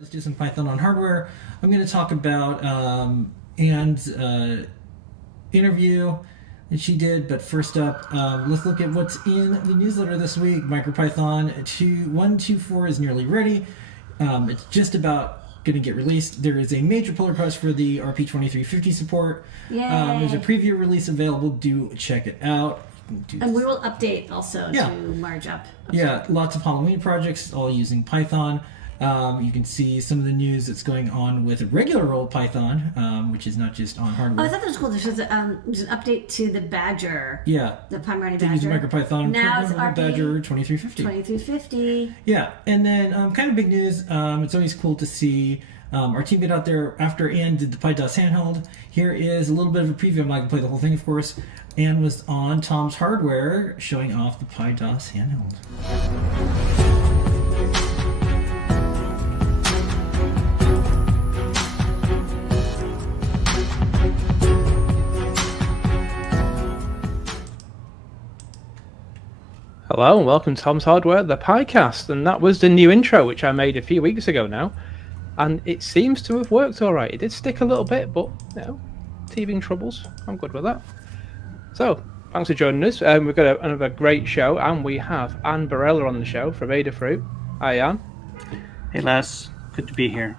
Let's do some Python on hardware. I'm going to talk about Anne's interview that she did, but first up, let's look at what's in the newsletter this week. MicroPython 1.2.4 is nearly ready. It's just about going to get released. There is a major pull request for the RP2350 support. There's a preview release available. Do check it out. And we will update also to merge up. Yeah, lots of Halloween projects all using Python. You can see some of the news that's going on with regular old Python, which is not just on hardware. Oh, I thought that was cool. There's an update to the Badger. Yeah. The Primarily They Badger. use MicroPython Now it's programmable Badger 2350. 2350. Yeah, and then kind of big news. It's always cool to see our team get out there after Anne did the PyDOS handheld. Here is a little bit of a preview. I'm not going to play the whole thing, of course. Anne was on Tom's Hardware showing off the PyDOS handheld. Hello and welcome to Tom's Hardware, the podcast, and that was the new intro which I made a few weeks ago now, and it seems to have worked all right. It did stick a little bit, but you know, teething troubles. I'm good with that. So thanks for joining us. We've got another great show, and we have Anne Barella on the show from Adafruit. Hi, Anne. Hey, Les. Good to be here.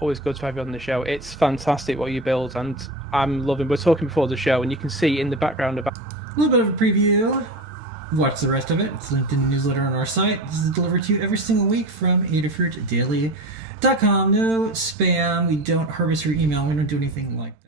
Always good to have you on the show. It's fantastic what you build, and I'm loving. We're talking before the show, and you can see in the background about A little bit of a preview. Watch the rest of it. It's linked in the newsletter on our site. This is delivered to you every single week from adafruitdaily.com. No spam. We don't harvest your email. We don't do anything like that.